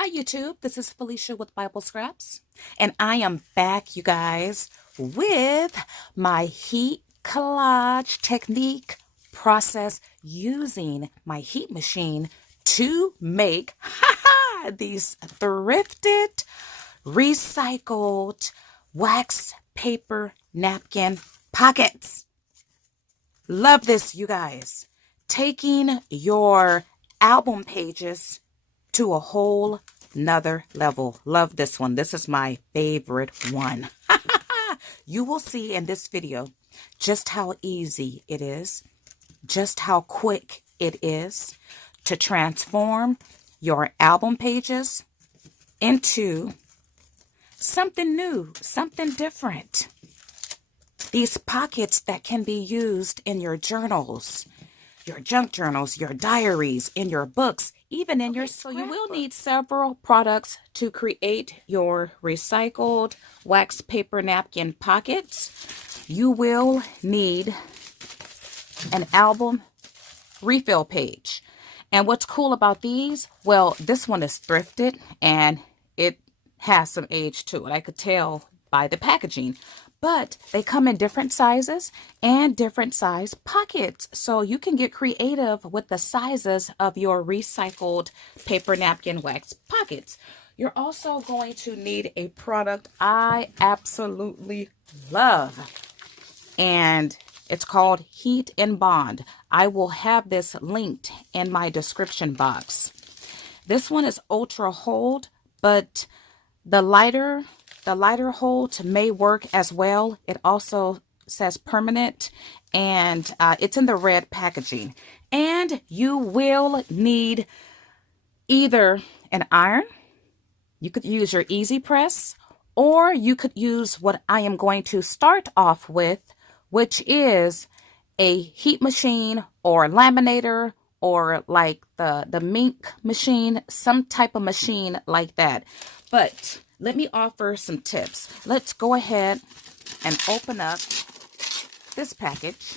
Hi YouTube, this is Felicia with Bible Scraps, and I am back, you guys, with my heat collage technique process using my heat machine to make these thrifted, recycled wax paper napkin pockets. Love this, you guys. Taking your album pages to a whole nother level. Love this one. This is my favorite one. You will see in this video just how easy it is, just how quick it is to transform your album pages into something new, something different. These pockets that can be used in your journals, your junk journals, your diaries, in your books, even in your scrapbook. So you will need several products to create your recycled wax paper napkin pockets. You will need an album refill page. And what's cool about these, well, this one is thrifted and it has some age to it. I could tell by the packaging. But they come in different sizes and different size pockets. So you can get creative with the sizes of your recycled paper napkin wax pockets. You're also going to need a product I absolutely love. And it's called Heat and Bond. I will have this linked in my description box. This one is ultra hold, but the lighter hold may work as well. It also says permanent, and it's in the red packaging. And you will need either an iron, you could use your easy press, or you could use what I am going to start off with, which is a heat machine or laminator, or like the mink machine, some type of machine like that. But let me offer some tips. Let's go ahead and open up this package.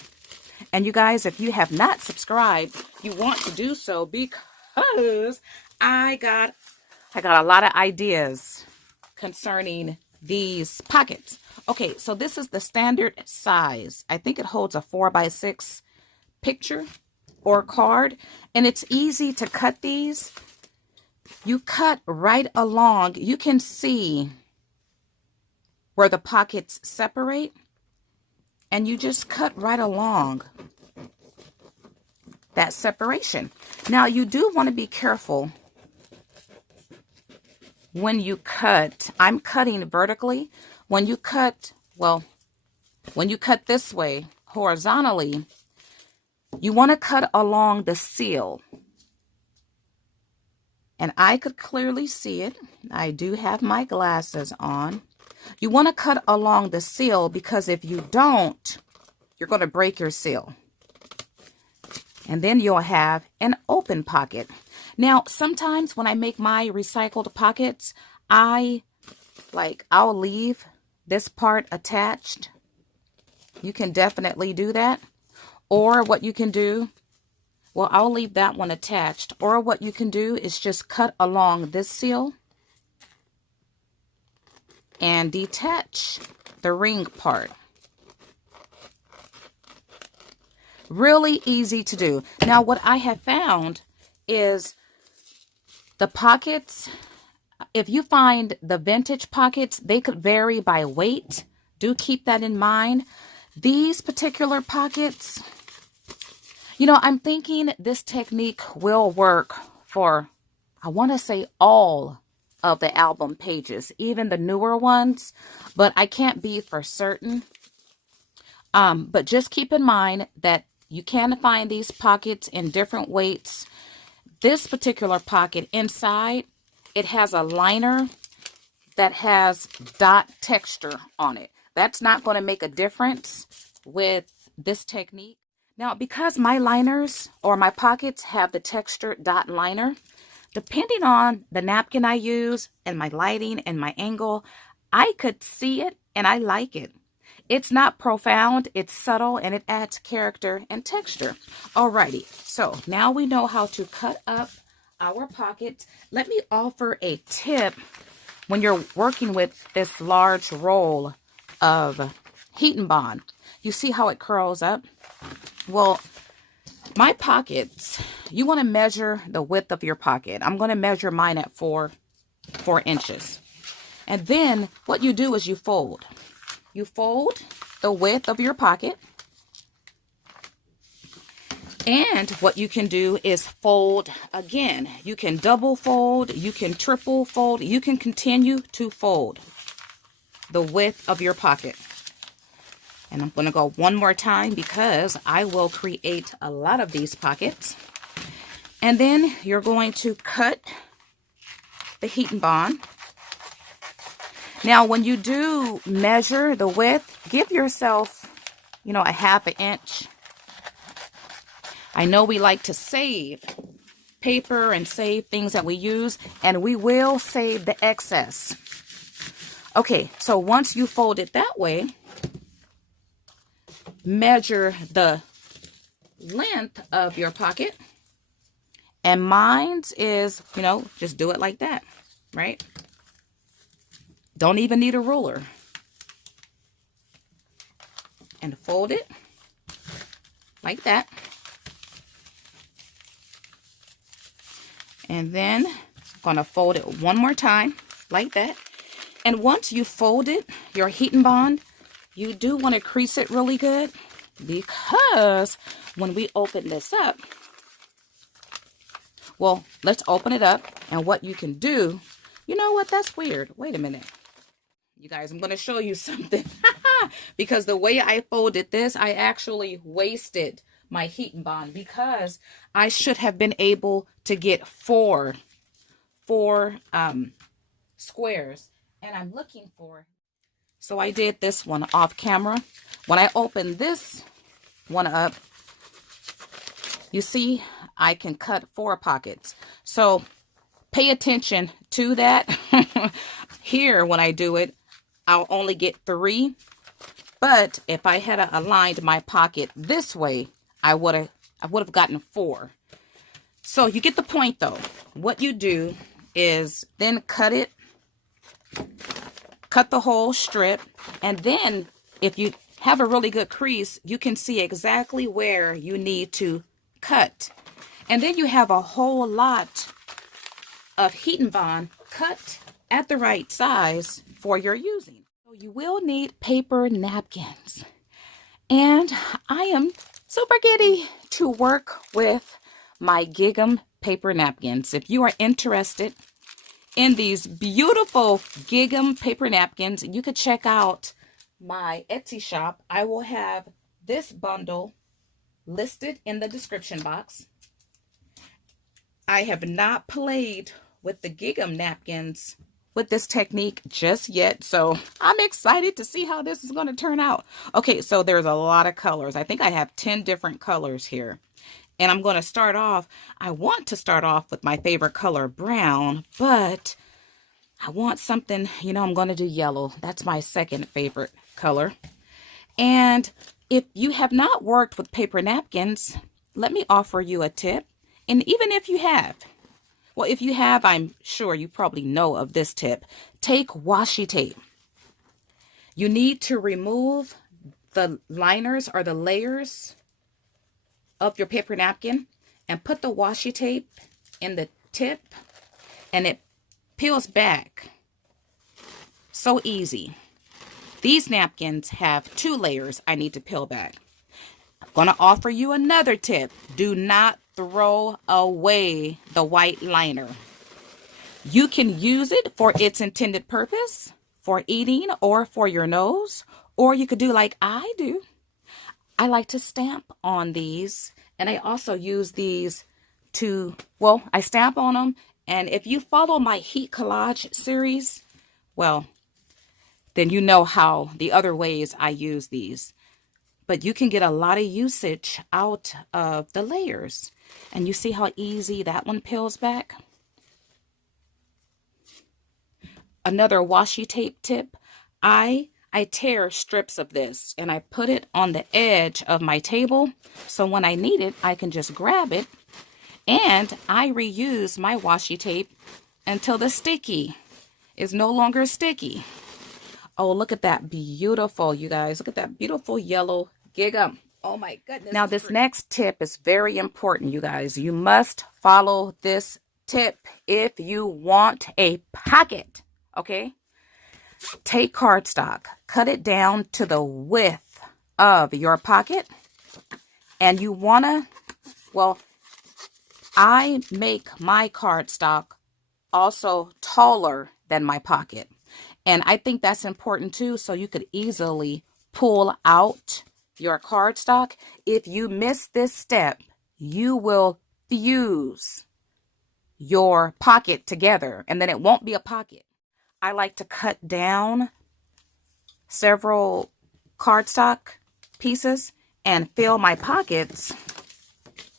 And you guys, if you have not subscribed, you want to do so because I got a lot of ideas concerning these pockets. Okay, so this is the standard size. I think it holds a 4x6 picture or card, and it's easy to cut these. You cut right along. You can see where the pockets separate, and you just cut right along that separation. Now, you do want to be careful when you cut. I'm cutting vertically. When you cut, well, when you cut this way horizontally, you want to cut along the seal. And I could clearly see it. I do have my glasses on. You want to cut along the seal because if you don't, you're going to break your seal. And then you'll have an open pocket. Now, sometimes when I make my recycled pockets, I'll leave this part attached. You can definitely do that. Or what you can do, well, I'll leave that one attached. Or what you can do is just cut along this seal and detach the ring part. Really easy to do. Now, what I have found is the pockets, if you find the vintage pockets, they could vary by weight. Do keep that in mind. These particular pockets, you know, I'm thinking this technique will work for, I want to say, all of the album pages, even the newer ones, but I can't be for certain. But just keep in mind that you can find these pockets in different weights. This particular pocket inside, it has a liner that has dot texture on it. That's not going to make a difference with this technique. Now, because my liners or my pockets have the texture dot liner, depending on the napkin I use and my lighting and my angle, I could see it and I like it. It's not profound, it's subtle, and it adds character and texture. Alrighty, so now we know how to cut up our pocket. Let me offer a tip when you're working with this large roll of heat and bond. You see how it curls up? Well, my pockets, you want to measure the width of your pocket. I'm going to measure mine at 4 inches. And then what you do is you fold. You fold the width of your pocket. And what you can do is fold again. You can double fold, you can triple fold, you can continue to fold the width of your pocket. And I'm going to go one more time because I will create a lot of these pockets. And then you're going to cut the heat and bond. Now, when you do measure the width, give yourself, a 1/2 inch. I know we like to save paper and save things that we use, and we will save the excess. Okay, so once you fold it that way, measure the length of your pocket. And mine is, just do it like that, right? Don't even need a ruler. And fold it like that. And then I'm going to fold it one more time like that. And once you fold it, your heat and bond, you do want to crease it really good because when we open this up, well, let's open it up. And what you can do, you know what? That's weird. Wait a minute. You guys, I'm going to show you something. Because the way I folded this, I actually wasted my heat and bond because I should have been able to get four squares, and I'm looking for. So I did this one off camera. When I open this one up, you see I can cut 4 pockets. So pay attention to that. Here, when I do it, I'll only get 3. But if I had aligned my pocket this way, I would have gotten 4. So you get the point though. What you do is then cut the whole strip, and then if you have a really good crease, you can see exactly where you need to cut. And then you have a whole lot of heat and bond cut at the right size for your using. So you will need paper napkins. And I am super giddy to work with my Gingham paper napkins. If you are interested in these beautiful Gingham paper napkins, you could check out my Etsy shop. I will have this bundle listed in the description box. I have not played with the Gingham napkins with this technique just yet, so I'm excited to see how this is going to turn out. Okay, so there's a lot of colors. I think I have 10 different colors here. And I'm going to start off, I want to start off with my favorite color, brown, but I want something, I'm going to do yellow. That's my second favorite color. And if you have not worked with paper napkins, let me offer you a tip. And even if you have, well, if you have, I'm sure you probably know of this tip. Take washi tape. You need to remove the liners or the layers of your paper napkin and put the washi tape in the tip, and it peels back. So easy. These napkins have 2 layers I need to peel back. I'm going to offer you another tip. Do not throw away the white liner. You can use it for its intended purpose, for eating or for your nose, or you could do like I do. I like to stamp on these, and I also use these to, well, I stamp on them, and if you follow my Heat Collage series, well, then you know how the other ways I use these. But you can get a lot of usage out of the layers. And you see how easy that one peels back? Another washi tape tip. I tear strips of this and I put it on the edge of my table. So when I need it, I can just grab it And I reuse my washi tape until the sticky is no longer sticky. Oh, look at that beautiful, you guys. Look at that beautiful yellow gingham. Oh my goodness. Now this next tip is very important, you guys. You must follow this tip if you want a pocket, okay? Take cardstock, cut it down to the width of your pocket, and you wanna, well, I make my cardstock also taller than my pocket. And I think that's important too, so you could easily pull out your cardstock. If you miss this step, you will fuse your pocket together, and then it won't be a pocket. I like to cut down several cardstock pieces and fill my pockets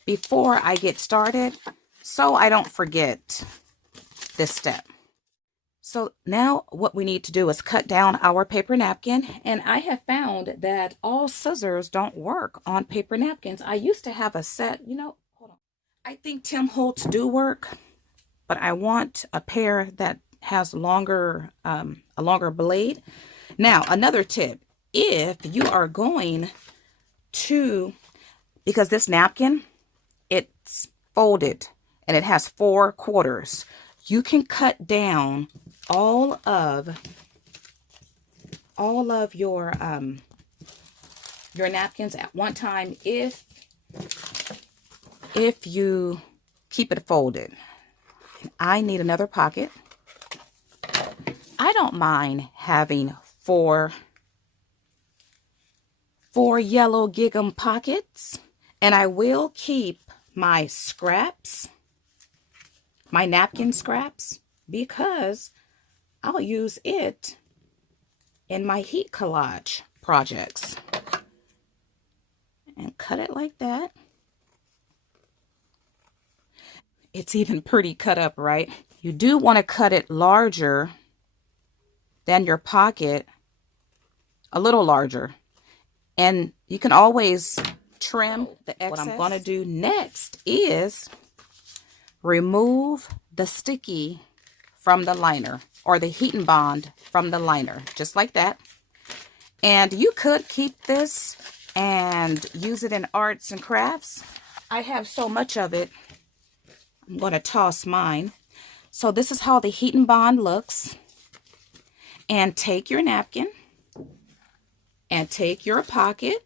before I get started, so I don't forget this step. So now what we need to do is cut down our paper napkin, and I have found that all scissors don't work on paper napkins. I used to have a set, hold on. I think Tim Holtz do work, but I want a pair that has a longer blade. Now, another tip, if you are going to, because this napkin, it's folded and it has 4 quarters, you can cut down all of your napkins at one time if you keep it folded. I need another pocket. I don't mind having four yellow gingham pockets, and I will keep my scraps, my napkin scraps, because I'll use it in my heat collage projects. And cut it like that. It's even pretty cut up, right? You do want to cut it larger than your pocket, a little larger. And you can always trim the excess. What I'm going to do next is remove the sticky from the liner, or the heat and bond from the liner, just like that. And you could keep this and use it in arts and crafts. I have so much of it, I'm going to toss mine. So this is how the heat and bond looks. And take your napkin and take your pocket.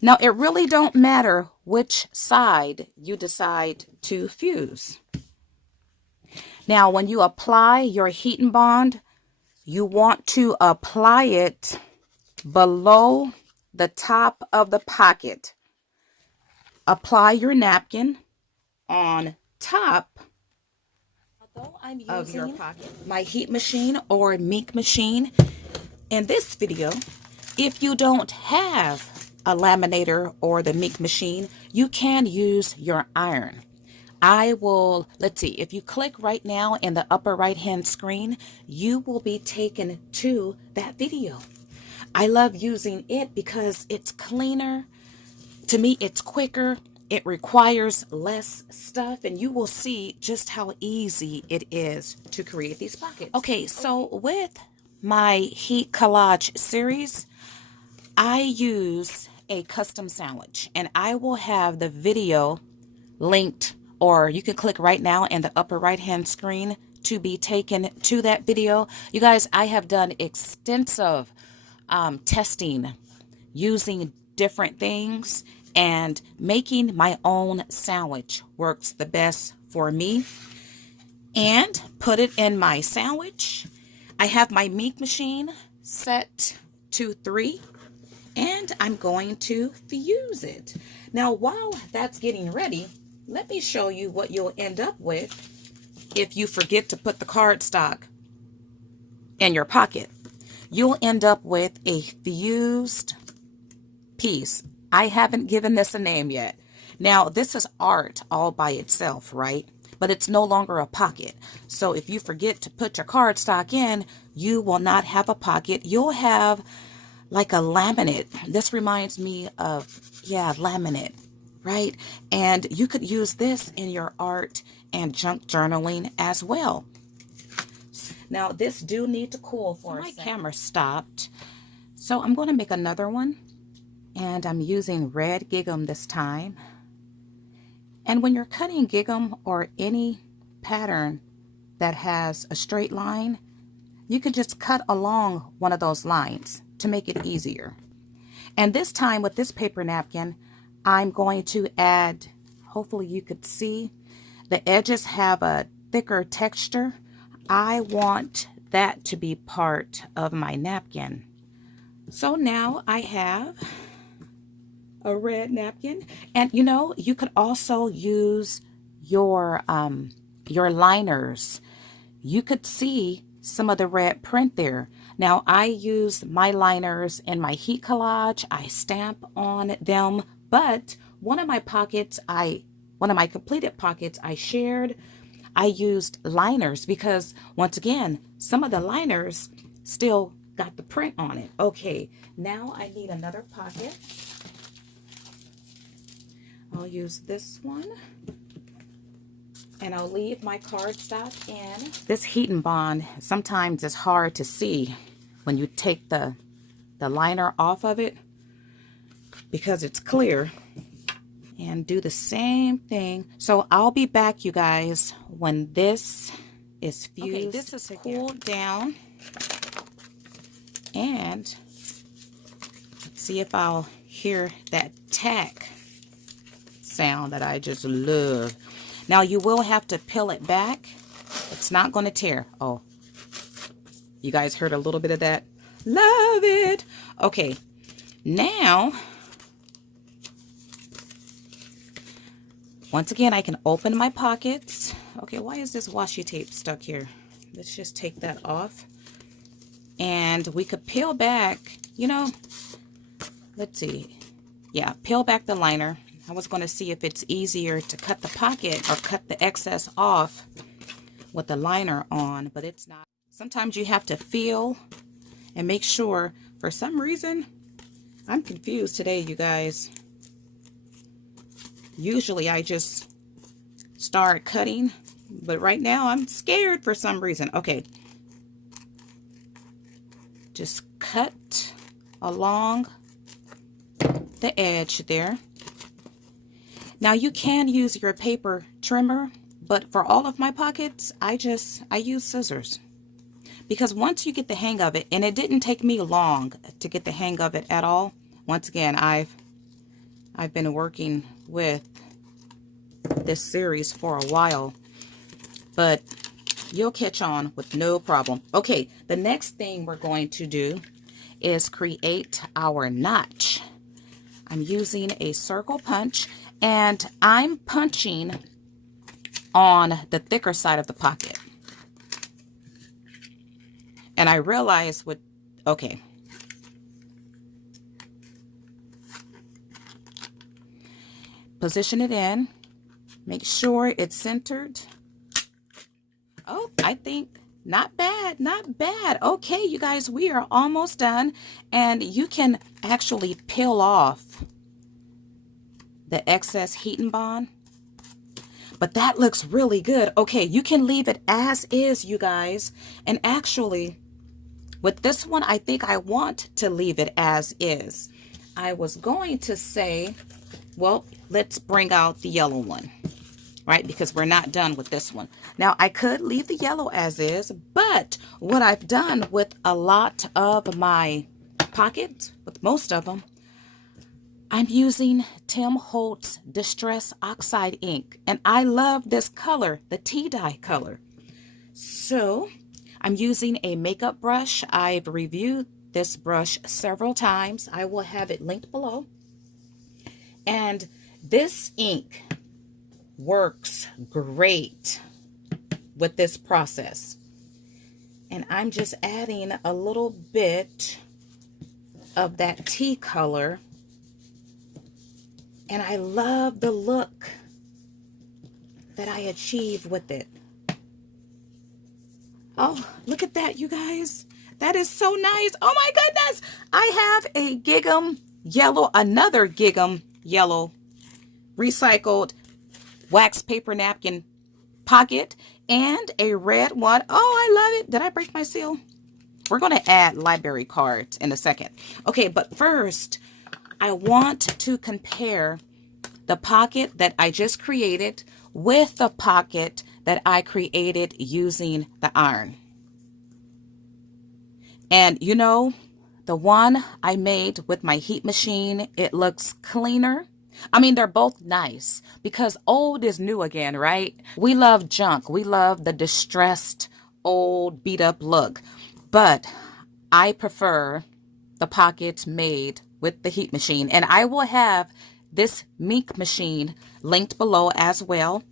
Now, it really don't matter which side you decide to fuse. Now, when you apply your heat and bond, you want to apply it below the top of the pocket. Apply your napkin on top of your pocket. My heat machine or Mink machine. In this video, if you don't have a laminator or the Mink machine, you can use your iron. I will, let's see, if you click right now in the upper right hand screen, you will be taken to that video. I love using it because it's cleaner. To me, it's quicker. It requires less stuff, and you will see just how easy it is to create these pockets. Okay, so with my heat collage series, I use a custom sandwich, and I will have the video linked, or you can click right now in the upper right hand screen to be taken to that video. You guys, I have done extensive testing using different things, and making my own sandwich works the best for me. And put it in my sandwich. I have my Mink machine set to 3, and I'm going to fuse it. Now, while that's getting ready, let me show you what you'll end up with if you forget to put the cardstock in your pocket. You'll end up with a fused piece. I haven't given this a name yet. Now, this is art all by itself, right? But it's no longer a pocket. So if you forget to put your cardstock in, you will not have a pocket. You'll have like a laminate. This reminds me of, laminate. right? And you could use this in your art and junk journaling as well. Now this do need to cool for a second. My camera stopped, so I'm going to make another one, and I'm using red gingham this time. And when you're cutting gingham or any pattern that has a straight line, you could just cut along one of those lines to make it easier. And this time with this paper napkin, I'm going to add, hopefully you could see, the edges have a thicker texture. I want that to be part of my napkin. So now I have a red napkin, and you know, you could also use your liners. You could see some of the red print there. Now I use my liners in my heat collage. I stamp on them, but one of my completed pockets I shared, I used liners because once again, some of the liners still got the print on it. Okay, now I need another pocket. I'll use this one, and I'll leave my cardstock in. This heat and bond sometimes is hard to see when you take the liner off of it because it's clear. And do the same thing. So I'll be back, you guys, when this is fused. Okay, this is cooled down. And let's see if I'll hear that tack sound that I just love. Now you will have to peel it back. It's not going to tear. Oh, you guys heard a little bit of that? Love it. Okay, now once again, I can open my pockets. Okay, why is this washi tape stuck here? Let's just take that off. And we could peel back, you know, let's see. Yeah, peel back the liner. I was going to see if it's easier to cut the pocket or cut the excess off with the liner on, but it's not. Sometimes you have to feel and make sure. For some reason, I'm confused today, you guys. Usually I just start cutting, but right now I'm scared for some reason. Okay. Just cut along the edge there. Now you can use your paper trimmer, but for all of my pockets, I use scissors. Because once you get the hang of it, and it didn't take me long to get the hang of it at all. Once again, I've been working with this series for a while, but you'll catch on with no problem. Okay, the next thing we're going to do is create our notch. I'm using a circle punch, and I'm punching on the thicker side of the pocket. And I realize okay. Position it in. Make sure it's centered. Oh, I think not bad, not bad. Okay, you guys, we are almost done. And you can actually peel off the excess heat and bond. But that looks really good. Okay, you can leave it as is, you guys. And actually, with this one, I think I want to leave it as is. I was going to say, well, let's bring out the yellow one, right? Because we're not done with this one. Now, I could leave the yellow as is, but what I've done with a lot of my pockets, with most of them, I'm using Tim Holtz Distress Oxide ink. And I love this color, the tea dye color. So I'm using a makeup brush. I've reviewed this brush several times. I will have it linked below. And this ink works great with this process. And I'm just adding a little bit of that tea color. And I love the look that I achieved with it. Oh, look at that, you guys. That is so nice. Oh my goodness. I have a gingham yellow, another gingham yellow recycled wax paper napkin pocket and a red one. Oh, I love it. Did I break my seal? We're going to add library cards in a second. Okay, but first, I want to compare the pocket that I just created with the pocket that I created using the iron. And you know, the one I made with my heat machine, it looks cleaner. I mean, they're both nice because old is new again, right? We love junk. We love the distressed, old, beat up look. But I prefer the pockets made with the heat machine. And I will have this Mink machine linked below as well.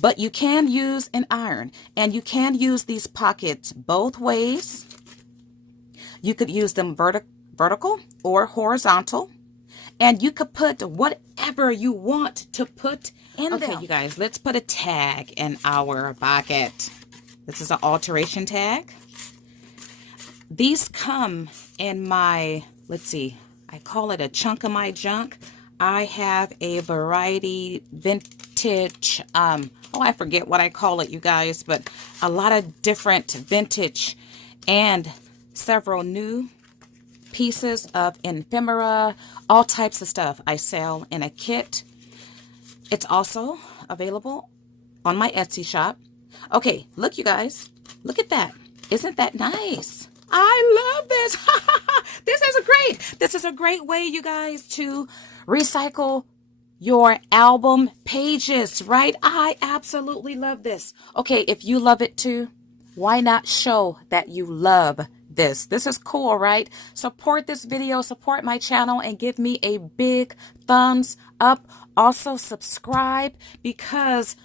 But you can use an iron, and you can use these pockets both ways. You could use them vertical or horizontal. And you could put whatever you want to put in them. Okay, you guys, let's put a tag in our pocket. This is an alteration tag. These come in my, let's see, I call it a chunk of my junk. I have a variety vintage, I forget what I call it, you guys, but a lot of different vintage and several new pieces of ephemera, all types of stuff I sell in a kit. It's also available on my Etsy shop. Okay, look, you guys, look at that. Isn't that nice? I love this. This is a great way, you guys, to recycle your album pages, right? I absolutely love this. Okay, if you love it too, why not show that you love this? This is cool, right? Support this video, support my channel, and give me a big thumbs up. Also subscribe, because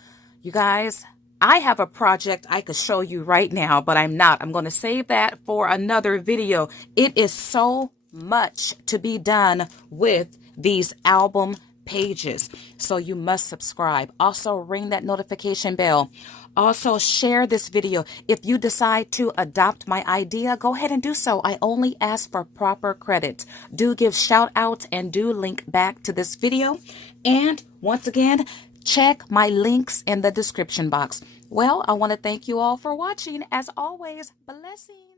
you guys, I have a project I could show you right now, but I'm not. I'm going to save that for another video. It is so much to be done with these album pages, so you must subscribe. Also ring that notification bell. Also share this video. If you decide to adopt my idea, go ahead and do so. I only ask for proper credits. Do give shout outs and do link back to this video. And once again, check my links in the description box. Well, I want to thank you all for watching. As always, blessings.